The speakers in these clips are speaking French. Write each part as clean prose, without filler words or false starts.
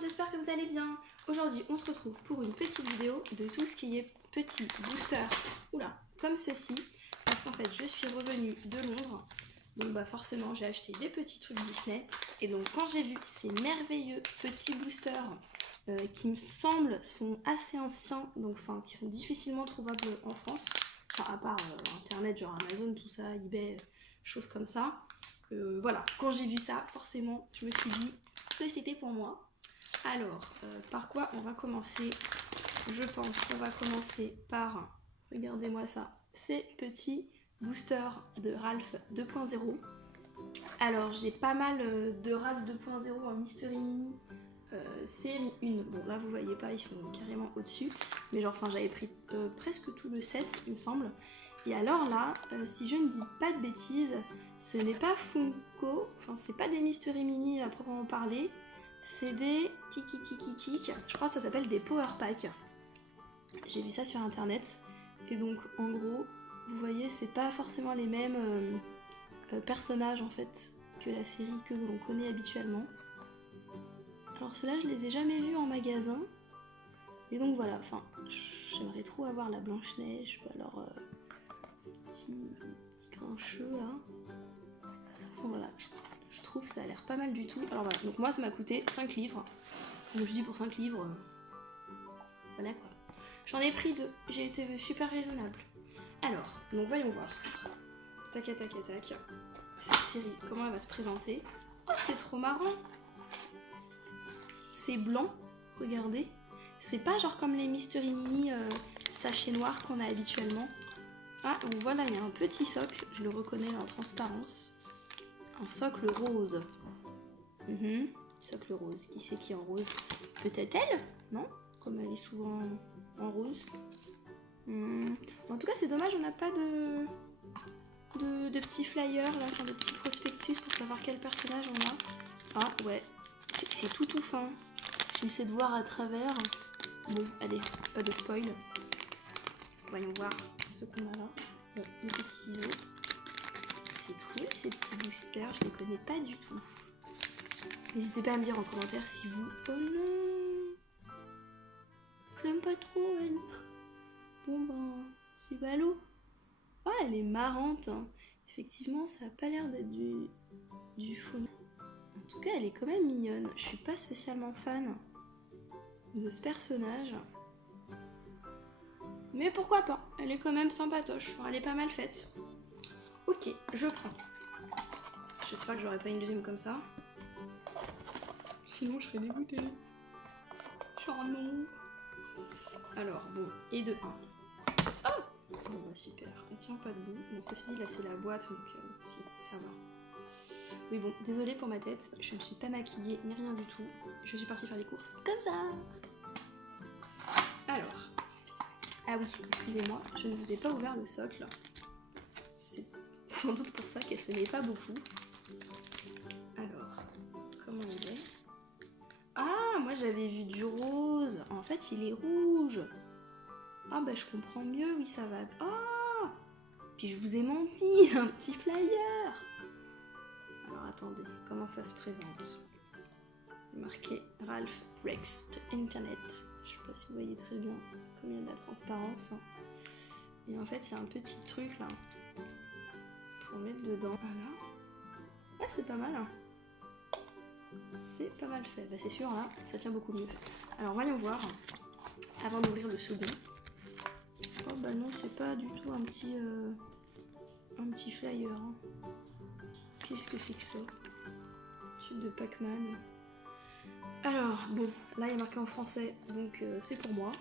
monde, j'espère que vous allez bien. Aujourd'hui, on se retrouve pour une petite vidéo de tout ce qui est petit booster, oula, comme ceci, parce qu'en fait, je suis revenue de Londres, donc bah forcément, j'ai acheté des petits trucs Disney, et donc quand j'ai vu ces merveilleux petits boosters qui me semblent sont assez anciens, donc enfin, qui sont difficilement trouvables en France, enfin, à part internet, genre Amazon, tout ça, eBay, choses comme ça. Voilà, quand j'ai vu ça, forcément, je me suis dit que c'était pour moi. Alors, par quoi on va commencer? Je pense qu'on va commencer par, regardez-moi ça, ces petits boosters de Ralph 2.0. Alors, j'ai pas mal de Ralph 2.0 en Mystery Mini série 1. Bon, là, vous voyez pas, ils sont carrément au-dessus. Mais genre, enfin, j'avais pris presque tout le set, il me semble. Et alors là, si je ne dis pas de bêtises, ce n'est pas Funko, enfin c'est pas des Mystery Mini à proprement parler, c'est des kikikikikik, je crois que ça s'appelle des Power Pack. J'ai vu ça sur internet, et donc en gros, vous voyez, c'est pas forcément les mêmes personnages en fait que la série que l'on connaît habituellement. Alors ceux-là, je les ai jamais vus en magasin, et donc voilà, enfin, j'aimerais trop avoir la Blanche-Neige, ou alors... petit grincheux là. Enfin voilà, je trouve ça a l'air pas mal du tout. Alors voilà, donc moi ça m'a coûté 5 livres. Donc je dis pour 5 livres, voilà quoi. J'en ai pris 2, j'ai été super raisonnable. Alors, donc voyons voir. Tac tac tac tac. Cette série, comment elle va se présenter? Oh c'est trop marrant. C'est blanc, regardez. C'est pas genre comme les Mystery Mini sachets noirs qu'on a habituellement. Ah, donc voilà, il y a un petit socle, je le reconnais là en transparence. Un socle rose. Socle rose. Qui c'est qui est en rose? Peut-être elle? Non? Comme elle est souvent en rose. En tout cas, c'est dommage, on n'a pas de petits flyers, là, enfin de petits prospectus pour savoir quel personnage on a. Ah, ouais, c'est tout fin. J'essaie de voir à travers. Bon, allez, pas de spoil. Voyons voir ce qu'on a là. Bon, les petits ciseaux. C'est cool ces petits boosters, je les connais pas du tout. N'hésitez pas à me dire en commentaire si vous... Oh non, je l'aime pas trop elle. Bon ben, c'est ballot. Ah, elle est marrante. Hein. Effectivement, ça a pas l'air d'être du faux. En tout cas, elle est quand même mignonne. Je suis pas spécialement fan de ce personnage. Mais pourquoi pas, elle est quand même sympatoche, enfin, elle est pas mal faite. Ok, je prends. J'espère que j'aurai pas une deuxième comme ça. Sinon je serais dégoûtée. Genre non. Alors bon, et de 1. Oh bon bah super, elle tient pas debout. Bon ceci dit là c'est la boîte donc si, ça va. Oui bon, désolée pour ma tête, je ne suis pas maquillée ni rien du tout. Je suis partie faire les courses comme ça. Alors... Ah oui, excusez-moi, je ne vous ai pas ouvert le socle. C'est sans doute pour ça qu'elle tenait pas beaucoup. Alors, comment il est? Ah, moi j'avais vu du rose. En fait, il est rouge. Ah bah je comprends mieux, oui ça va. Ah, puis je vous ai menti, un petit flyer. Alors attendez, comment ça se présente? Marqué Ralph Breaks the Internet. Je sais pas si vous voyez très bien comme il y a de la transparence. Et en fait, il y a un petit truc là pour mettre dedans. Voilà. Ah, c'est pas mal. Hein. C'est pas mal fait. Bah, c'est sûr, là, ça tient beaucoup mieux. Alors, voyons voir. Avant d'ouvrir le second. Oh, bah non, c'est pas du tout un petit flyer. Hein. Qu'est-ce que c'est que ça? Truc de Pac-Man. Alors, bon, là il est marqué en français, donc c'est pour moi.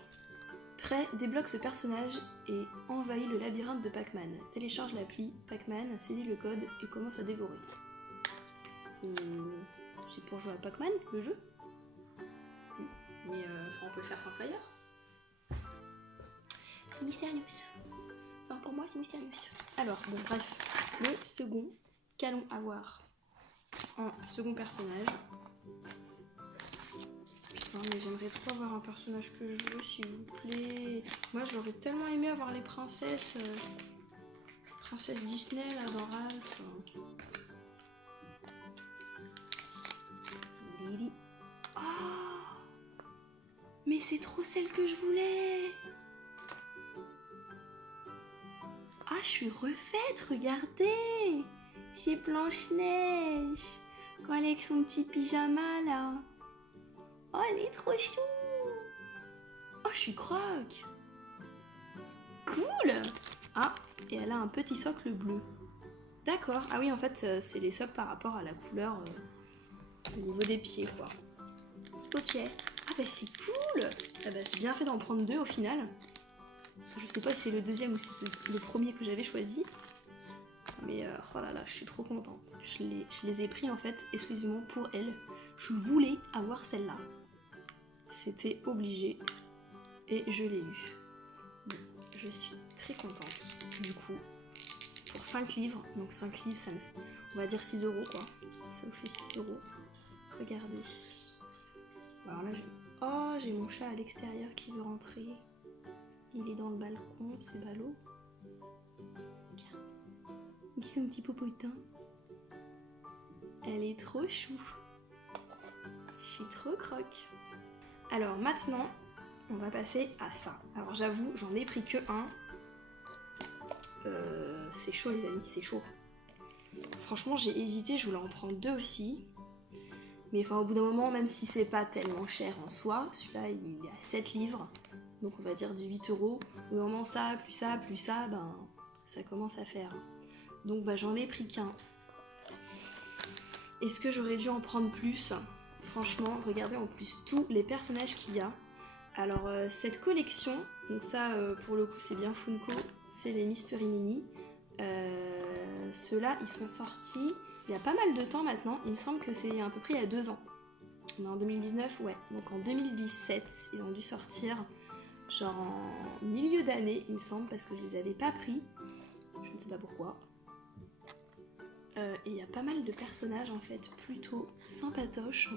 Prêt, débloque ce personnage et envahit le labyrinthe de Pac-Man. Télécharge l'appli Pac-Man, saisis le code et commence à dévorer. C'est pour jouer à Pac-Man, le jeu? Mais on peut le faire sans flyer. C'est mystérieux. Enfin, pour moi, c'est mystérieux. Alors, bon, bref, le second qu'allons avoir en second personnage. Putain, mais j'aimerais trop avoir un personnage que je veux, s'il vous plaît. Moi, j'aurais tellement aimé avoir les princesses. Princesse Disney, là, dans Ralph. Lily. Oh, mais c'est trop celle que je voulais. Ah, je suis refaite, regardez. C'est Blanche-Neige. Quand elle est avec son petit pyjama, là. Oh, elle est trop chou. Oh, je suis croque. Cool. Ah, et elle a un petit socle bleu. D'accord. Ah oui, en fait, c'est les socles par rapport à la couleur au niveau des pieds, quoi. Ok. Ah bah c'est cool. Ah bah j'ai bien fait d'en prendre 2 au final. Parce que je sais pas si c'est le deuxième ou si c'est le premier que j'avais choisi. Mais oh là là, je suis trop contente. Je les ai pris en fait exclusivement pour elle. Je voulais avoir celle-là. C'était obligé. Et je l'ai eu. Bon, je suis très contente. Du coup, pour 5 livres. Donc 5 livres, ça me fait, on va dire 6 € quoi. Ça vous fait 6 €. Regardez. Alors là, j'ai mon chat à l'extérieur qui veut rentrer. Il est dans le balcon, c'est ballot. Regarde. Il est son petit popotin. Elle est trop chou. Je suis trop croque. Alors maintenant, on va passer à ça. Alors j'avoue, j'en ai pris que un. C'est chaud les amis, c'est chaud. Franchement, j'ai hésité, je voulais en prendre 2 aussi. Mais enfin, au bout d'un moment, même si c'est pas tellement cher en soi, celui-là il est à 7 livres, donc on va dire du 8 €. Au bout d'un moment, ça, ben ça commence à faire. Donc bah, j'en ai pris qu'un. Est-ce que j'aurais dû en prendre plus? Franchement, regardez en plus tous les personnages qu'il y a. Alors cette collection, donc ça pour le coup c'est bien Funko, c'est les Mystery Mini. Ceux-là ils sont sortis il y a pas mal de temps maintenant, il me semble que c'est à peu près il y a 2 ans. On est en 2019, ouais. Donc en 2017, ils ont dû sortir genre en milieu d'année, il me semble, parce que je les avais pas pris. Je ne sais pas pourquoi. Et il y a pas mal de personnages en fait, plutôt sympatoches.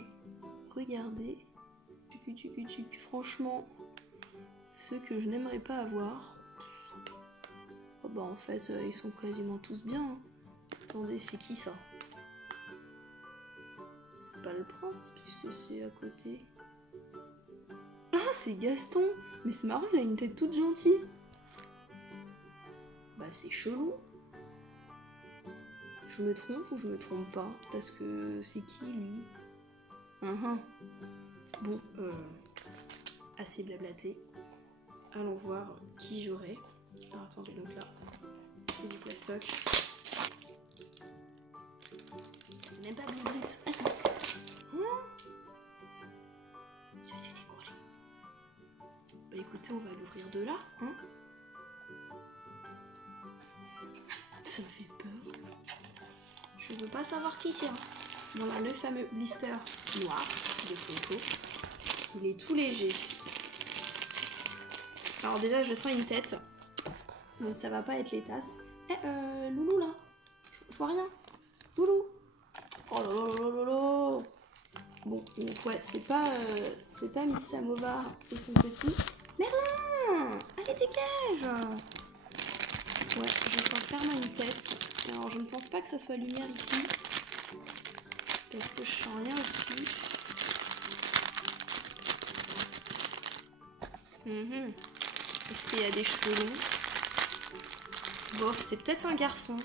Regardez. Franchement, ceux que je n'aimerais pas avoir. Oh bah en fait, ils sont quasiment tous bien. Hein. Attendez, c'est qui ça? C'est pas le prince, puisque c'est à côté. Ah, c'est Gaston! Mais c'est marrant, il a une tête toute gentille. Bah c'est chelou. Je me trompe ou je me trompe pas? Parce que c'est qui lui? Bon, assez blablaté. Allons voir qui j'aurai. Alors attendez, donc là, c'est du plastoc. C'est même pas bien brut. Ah si. Ça s'est décollé. Bah écoutez, on va l'ouvrir de là, hein. Ça me fait peur. Je veux pas savoir qui c'est. Hein. Bon là, le fameux blister noir de Funko. Il est tout léger. Alors déjà, je sens une tête. Donc ça va pas être les tasses. Eh, Loulou là. Je vois rien. Loulou. Oh là là là là là. Bon, donc ouais, c'est pas Miss Samovar et son petit. Merlin. Allez, dégage. Ouais, je sens clairement une tête. Alors je ne pense pas que ça soit lumière ici. Parce que je sens rien au-dessus. Est-ce qu'il y a des cheveux longs? Bof, c'est peut-être un garçon.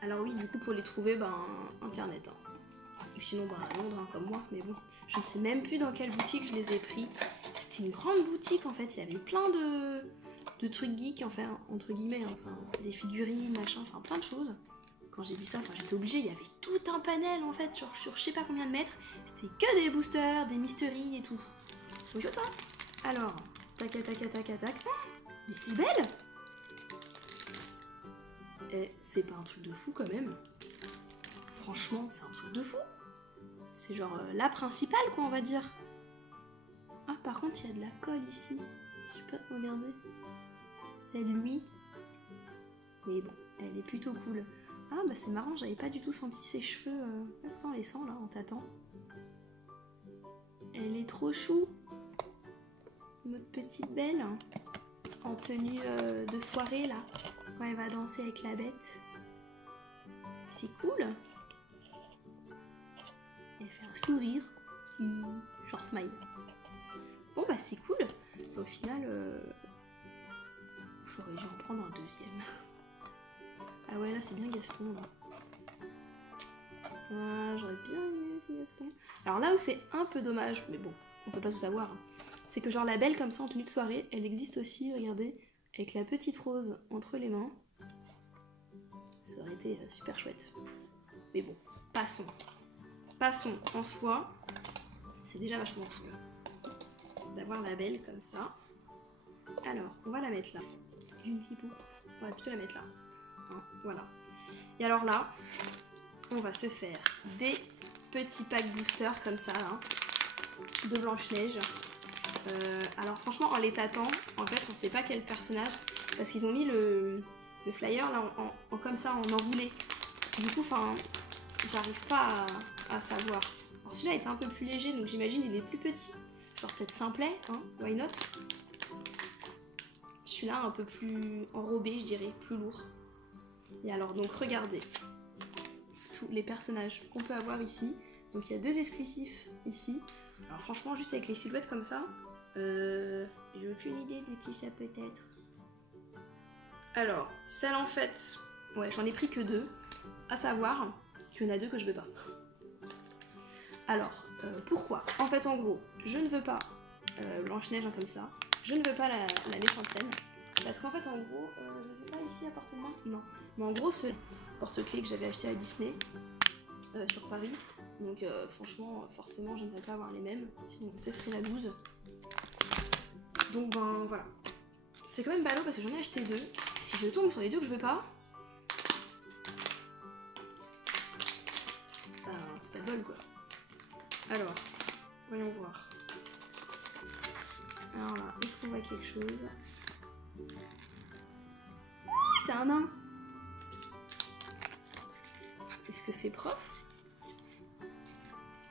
Alors oui, du coup, pour les trouver, ben, Internet. Hein. Ou sinon, ben, à Londres, hein, comme moi. Mais bon, je ne sais même plus dans quelle boutique je les ai pris. C'était une grande boutique, en fait. Il y avait plein de trucs geeks, enfin, entre guillemets. Enfin, des figurines, machin, enfin, plein de choses. Quand j'ai vu ça, enfin, j'étais obligée. Il y avait tout un panel, en fait, genre, sur je sais pas combien de mètres. C'était que des boosters, des mysteries et tout. Donc, je sais pas. Alors, tac, tac, tac, tac. Mais c'est belle! Et c'est pas un truc de fou quand même. Franchement, c'est un truc de fou. C'est genre la principale, quoi, on va dire. Ah, par contre, il y a de la colle ici. Je sais pas, regardez. C'est lui. Mais bon, elle est plutôt cool. Ah, bah c'est marrant, j'avais pas du tout senti ses cheveux. Attends, les sens là, on t'attend. Elle est trop chou. Notre petite belle. En tenue de soirée là. Quand elle va danser avec la bête. c'est cool. Elle fait un sourire. Genre smile. Bon bah c'est cool. Au final, j'aurais dû en prendre un deuxième. Ah ouais là c'est bien Gaston là. Ah, j'aurais bien aimé aussi Gaston. Alors là où c'est un peu dommage, mais bon, on peut pas tout avoir, hein, c'est que genre la belle comme ça en tenue de soirée, elle existe aussi, regardez, avec la petite rose entre les mains. Ça aurait été super chouette. Mais bon, passons. Passons en soi. C'est déjà vachement cool d'avoir la belle comme ça. Alors, on va la mettre là. Je ne sais pas. On va plutôt la mettre là. Hein, voilà. Et alors là, on va se faire des petits packs boosters comme ça, là, de Blanche-Neige. Alors franchement, en les tâtant, en fait, on sait pas quel personnage, parce qu'ils ont mis le flyer là en comme ça, en enroulé. Du coup, enfin, j'arrive pas à savoir. Alors celui-là est un peu plus léger, donc j'imagine il est plus petit. Genre peut-être simplet, hein, why not? Celui-là un peu plus enrobé, je dirais, plus lourd. Et alors, donc regardez, tous les personnages qu'on peut avoir ici. Donc il y a 2 exclusifs ici. Alors franchement, juste avec les silhouettes comme ça, j'ai aucune idée de qui ça peut être. Alors, celle en fait, ouais, j'en ai pris que 2, à savoir qu'il y en a 2 que je veux pas. Alors, pourquoi? En fait, en gros, je ne veux pas Blanche-Neige comme ça. Je ne veux pas la méchante reine. Parce qu'en fait, en gros, je ne sais pas ici à portée de main. Non. Mais en gros, ce porte-clés que j'avais acheté à Disney sur Paris. Donc, franchement, forcément, j'aimerais pas avoir les mêmes. Sinon, ce serait la loose. Donc, ben voilà. C'est quand même ballot parce que j'en ai acheté 2. Si je tombe sur les 2 que je veux pas, ben, c'est pas de bol quoi. Alors, voyons voir. Alors là, est-ce qu'on voit quelque chose? C'est un nain. Est-ce que c'est prof?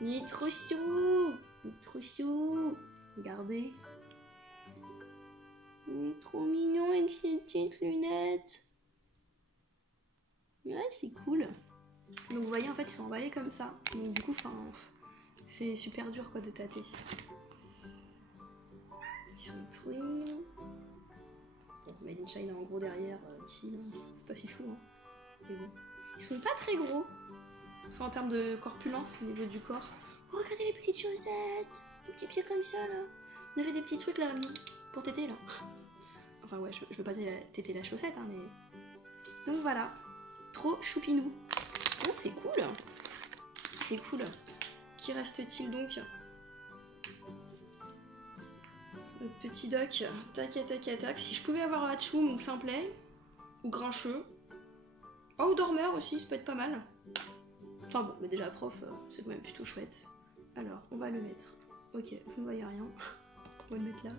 Il est trop chou. Il est trop chou. Regardez. Il est trop mignon avec ses petites lunettes. Ouais, c'est cool. Donc vous voyez, en fait, ils sont emballés comme ça. Donc du coup, enfin, c'est super dur quoi de tâter. Ils sont trop mignons. Bon, Made in China en gros derrière, ici, c'est pas fifou. Hein. Mais bon. Ils sont pas très gros. Enfin, en termes de corpulence au niveau du corps. Oh, regardez les petites chaussettes. Les petits pieds comme ça là. On avait des petits trucs là pour téter là. Enfin ouais, je veux pas téter la chaussette, hein, mais... Donc voilà. Trop choupinou. Bon, c'est cool. C'est cool. Qui reste-t-il donc? Notre petit doc. Tac, tac, tac. Si je pouvais avoir Hachoum ou Simplet, ou Grincheux. Oh, ou Dormeur aussi, ça peut être pas mal. Enfin bon, mais déjà prof, c'est quand même plutôt chouette. Alors, on va le mettre. Ok, vous ne voyez rien. On va le mettre là.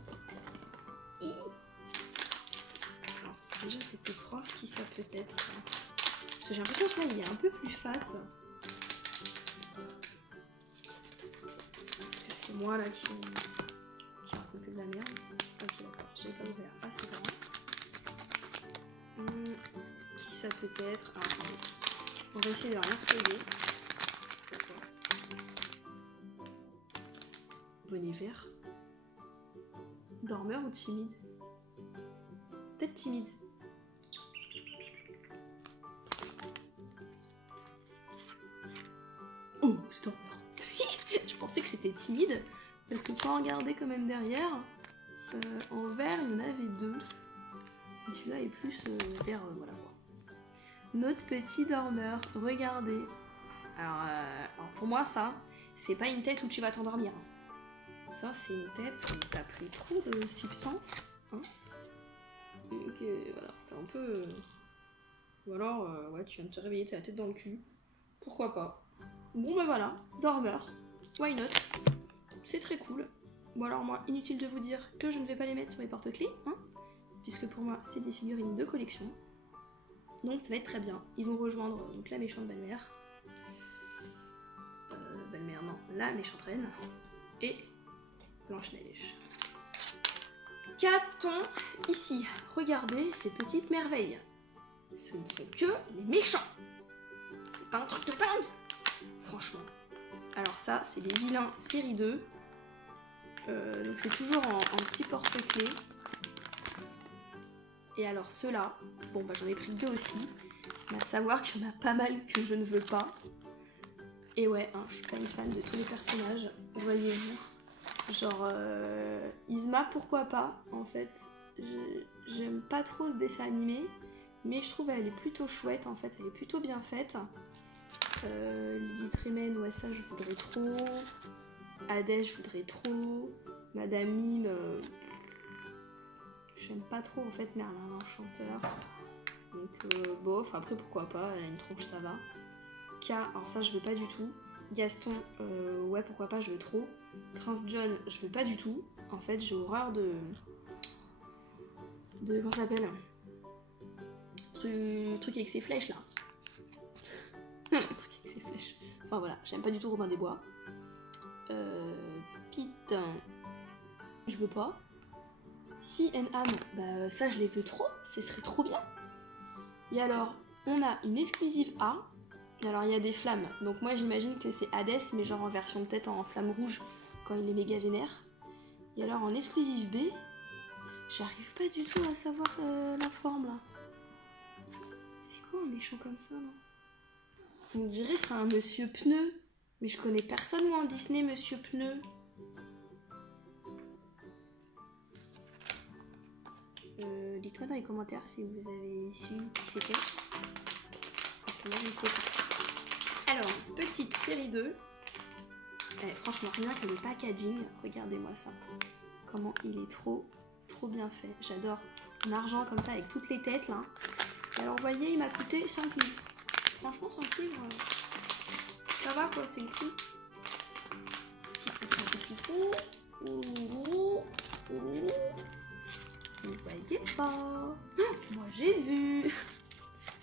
Alors, déjà, c'était prof, qui ça peut être ça? Parce que j'ai l'impression que celui-là, il est un peu plus fat. Est-ce que c'est moi là qui raconte que de la merde? Ok, d'accord, je vais pas ouvert. Ah, c'est vrai. Qui ça peut être? Alors, attendez. On va essayer de rien spoiler. C'est quoi? Bonnet vert. Dormeur ou timide? Peut-être timide. Oh, c'est dormeur. Je pensais que c'était timide. Parce que quand on regardait quand même derrière, en vert, il y en avait 2. Et celui-là est plus vert, voilà quoi. Notre petit dormeur, regardez. Alors pour moi, ça, c'est pas une tête où tu vas t'endormir. Ça, c'est une tête où t'as pris trop de substances. Hein. Donc voilà, t'es un peu... Ou alors, ouais, tu viens de te réveiller, t'as la tête dans le cul. Pourquoi pas. Bon ben voilà, dormeur. Why not? C'est très cool. Bon alors moi, inutile de vous dire que je ne vais pas les mettre sur mes porte-clés, hein, puisque pour moi, c'est des figurines de collection. Donc ça va être très bien. Ils vont rejoindre donc la méchante belle-mère. Belle-mère, non, la méchante reine. Et Blanche-Neige. Qu'a-t-on ici? Regardez ces petites merveilles. Ce ne sont que les méchants. C'est c'est pas un truc de dingue. Franchement. Alors ça, c'est les vilains série 2. Donc c'est toujours en petit porte-clés. Et alors ceux-là, bon bah j'en ai pris 2 aussi. Mais à savoir qu'il y en a pas mal que je ne veux pas. Et ouais, hein, je suis pas une fan de tous les personnages, voyez-vous. Genre Yzma, pourquoi pas. En fait, j'aime pas trop ce dessin animé. Mais je trouve elle est plutôt chouette en fait, elle est plutôt bien faite. Lydie Tremen, ouais ça je voudrais trop. Hadès je voudrais trop. Madame Mime, j'aime pas trop en fait Merlin l'Enchanteur. Donc bof, après pourquoi pas, elle a une tronche ça va. K, alors ça je veux pas du tout. Gaston, ouais pourquoi pas, je veux trop. Prince John, je veux pas du tout. En fait j'ai horreur de comment ça s'appelle, truc avec ses flèches là. Truc avec ses flèches. Enfin voilà, j'aime pas du tout Robin des Bois. Pete, je veux pas. Si and Am, bah ça je les veux trop, ce serait trop bien. Et alors, on a une exclusive A. Alors il y a des flammes, donc moi j'imagine que c'est Hadès, mais genre en version peut-être en flamme rouge quand il est méga vénère. Et alors en exclusive B, j'arrive pas du tout à savoir la forme là. C'est quoi un méchant comme ça là? On dirait c'est un monsieur pneu, mais je connais personne moi en Disney monsieur pneu. Dites-moi dans les commentaires si vous avez su qui c'était. Moi je sais pas. Alors, petite série 2. Franchement, rien que le packaging, regardez-moi ça. Comment il est trop bien fait. J'adore. En argent comme ça avec toutes les têtes là. Alors vous voyez, il m'a coûté 5 livres. Franchement 5 livres, ça va quoi, c'est le prix. Petit coup. Vous voyez pas. Moi j'ai vu.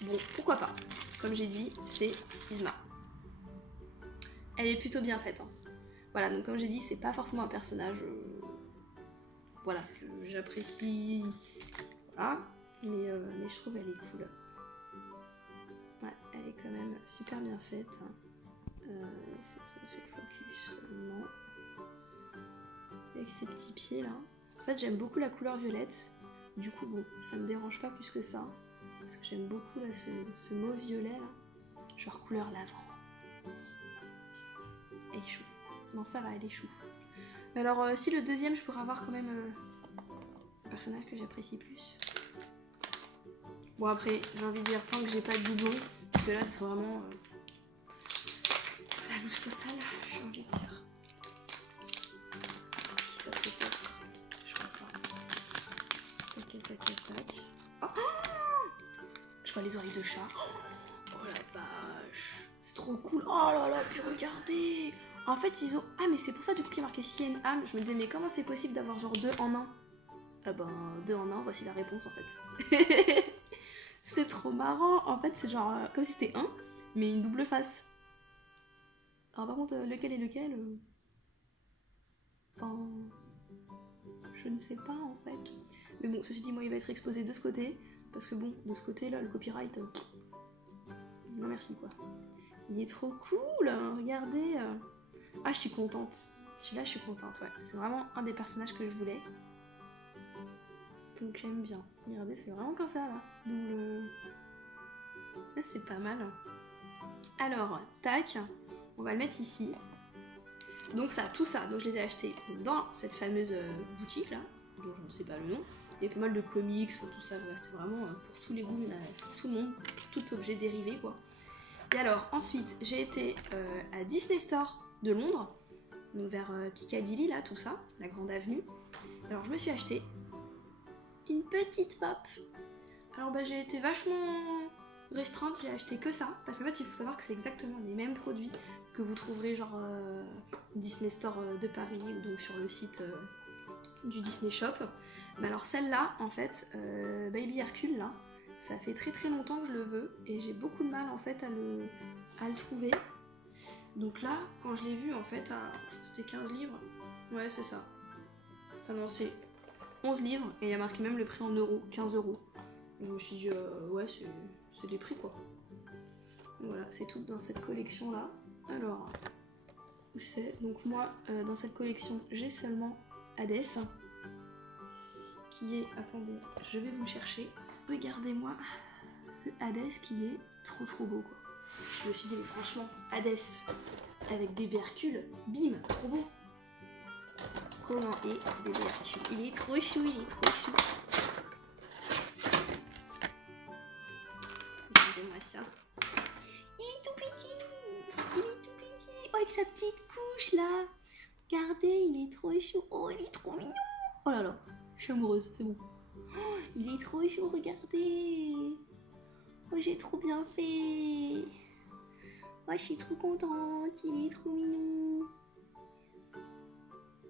Bon, pourquoi pas. Comme j'ai dit, c'est Yzma. Elle est plutôt bien faite. Hein. Voilà, donc comme j'ai dit, c'est pas forcément un personnage voilà, que j'apprécie. Voilà. Mais je trouve elle est cool. Ouais, elle est quand même super bien faite. Est-ce que ça fait focus? Non. Avec ses petits pieds là. En fait, j'aime beaucoup la couleur violette. Du coup, bon, ça me dérange pas plus que ça. Parce que j'aime beaucoup là, ce mauve violet là. Genre couleur lavande. Elle est chou. Non, ça va, elle est chou. Mais alors, si le deuxième, je pourrais avoir quand même un personnage que j'apprécie plus. Bon, après, j'ai envie de dire, tant que j'ai pas de doublon, parce que là, c'est vraiment la louche totale, j'ai envie de dire. Qui ça peut être? Je crois pas. Tac, tac, tac, tac. Oh, je vois les oreilles de chat. Oh la vache. C'est trop cool. Oh là là, puis regardez. En fait, ils ont... Ah, mais c'est pour ça, du coup, qu'il y a marqué Si and Am. Je me disais, mais comment c'est possible d'avoir genre 2 en 1? Ah ben, 2 en 1, voici la réponse, en fait. C'est trop marrant. En fait, c'est genre comme si c'était un, mais une double face. Alors par contre, lequel est lequel ben, je ne sais pas, en fait. Mais bon, ceci dit, moi, il va être exposé de ce côté. Parce que bon, de ce côté-là, le copyright... non, merci, quoi. Il est trop cool, regardez. Ah, je suis contente. Celui-là, je suis contente, ouais. C'est vraiment un des personnages que je voulais. Donc j'aime bien. Regardez, c'est vraiment comme ça, là. Donc le... ça, c'est pas mal. Alors, tac. On va le mettre ici. Donc ça, tout ça, donc je les ai achetés dans cette fameuse boutique, là. Dont je ne sais pas le nom. Il y a pas mal de comics, tout ça. Voilà, c'était vraiment pour tous les goûts, tout le monde, tout objet dérivé, quoi. Et alors, ensuite, j'ai été à Disney Store de Londres, donc vers Piccadilly, là, tout ça, la grande avenue. Alors, je me suis acheté une petite pop. Alors, bah, j'ai été vachement restreinte, j'ai acheté que ça, parce qu'en fait, il faut savoir que c'est exactement les mêmes produits que vous trouverez, genre, Disney Store de Paris, ou donc sur le site du Disney Shop. Mais alors, celle-là, en fait, Baby Hercule, là, ça fait très très longtemps que je le veux et j'ai beaucoup de mal en fait à le trouver. Donc là, quand je l'ai vu en fait à... c'était 15 livres. Ouais, c'est ça. Enfin non, c'est 11 livres et il y a marqué même le prix en euros, 15 euros. Et je me suis dit, ouais, c'est des prix quoi. Voilà, c'est tout dans cette collection là. Alors, où c'est? Donc moi, dans cette collection, j'ai seulement Hades, qui est... Attendez, je vais vous le chercher. Regardez-moi ce Hades qui est trop beau quoi. Je me suis dit mais franchement, Hades avec bébé Hercule, bim, trop beau. Comment est bébé Hercule? Il est trop chou, il est trop chou. Regardez-moi ça. Il est tout petit. Il est tout petit. Oh, avec sa petite couche là. Regardez, il est trop chou. Oh, il est trop mignon. Oh là là, je suis amoureuse, c'est bon. Oh, il est trop chou, regardez. Oh, j'ai trop bien fait. Oh, je suis trop contente. Il est trop mignon.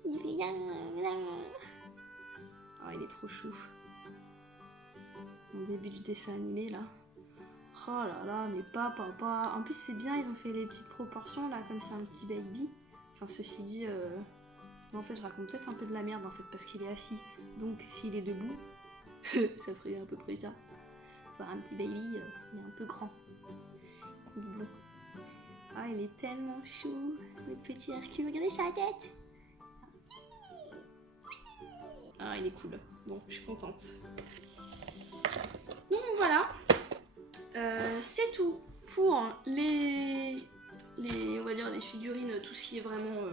Il fait oh, il est trop chou. Au début du dessin animé là. Oh là là, mais papa. En plus c'est bien, ils ont fait les petites proportions là, comme c'est un petit baby. Enfin ceci dit, en fait je raconte peut-être un peu de la merde en fait parce qu'il est assis. Donc s'il est debout, ça ferait à peu près ça. Voir un petit baby, mais un peu grand. Bon. Ah, il est tellement chou, le petit Hercule. Regardez sa tête. Ah, il est cool. Bon, je suis contente. Donc voilà, c'est tout pour on va dire les figurines, tout ce qui est vraiment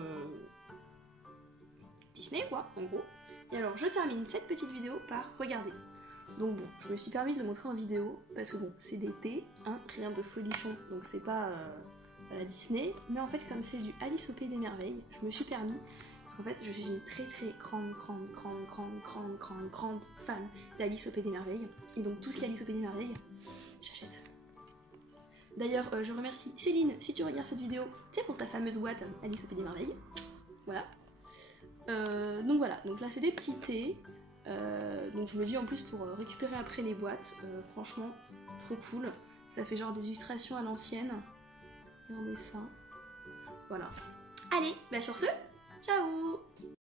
Disney quoi, en gros. Et alors je termine cette petite vidéo par regarder. Donc bon, je me suis permis de le montrer en vidéo parce que bon, c'est d'été, hein, rien de folichon, donc c'est pas à la Disney, mais en fait comme c'est du Alice au Pays des Merveilles, je me suis permis. Parce qu'en fait, je suis une très grande fan d'Alice au Pays des Merveilles. Et donc tout ce qui est Alice au Pays des Merveilles, j'achète. D'ailleurs, je remercie Céline, si tu regardes cette vidéo, c'est pour ta fameuse boîte Alice au Pays des Merveilles. Voilà. Donc voilà, donc là c'est des petits thés. Donc je me dis en plus pour récupérer après les boîtes, franchement, trop cool. Ça fait genre des illustrations à l'ancienne. Regardez ça. Voilà. Allez, bah sur ce, ciao!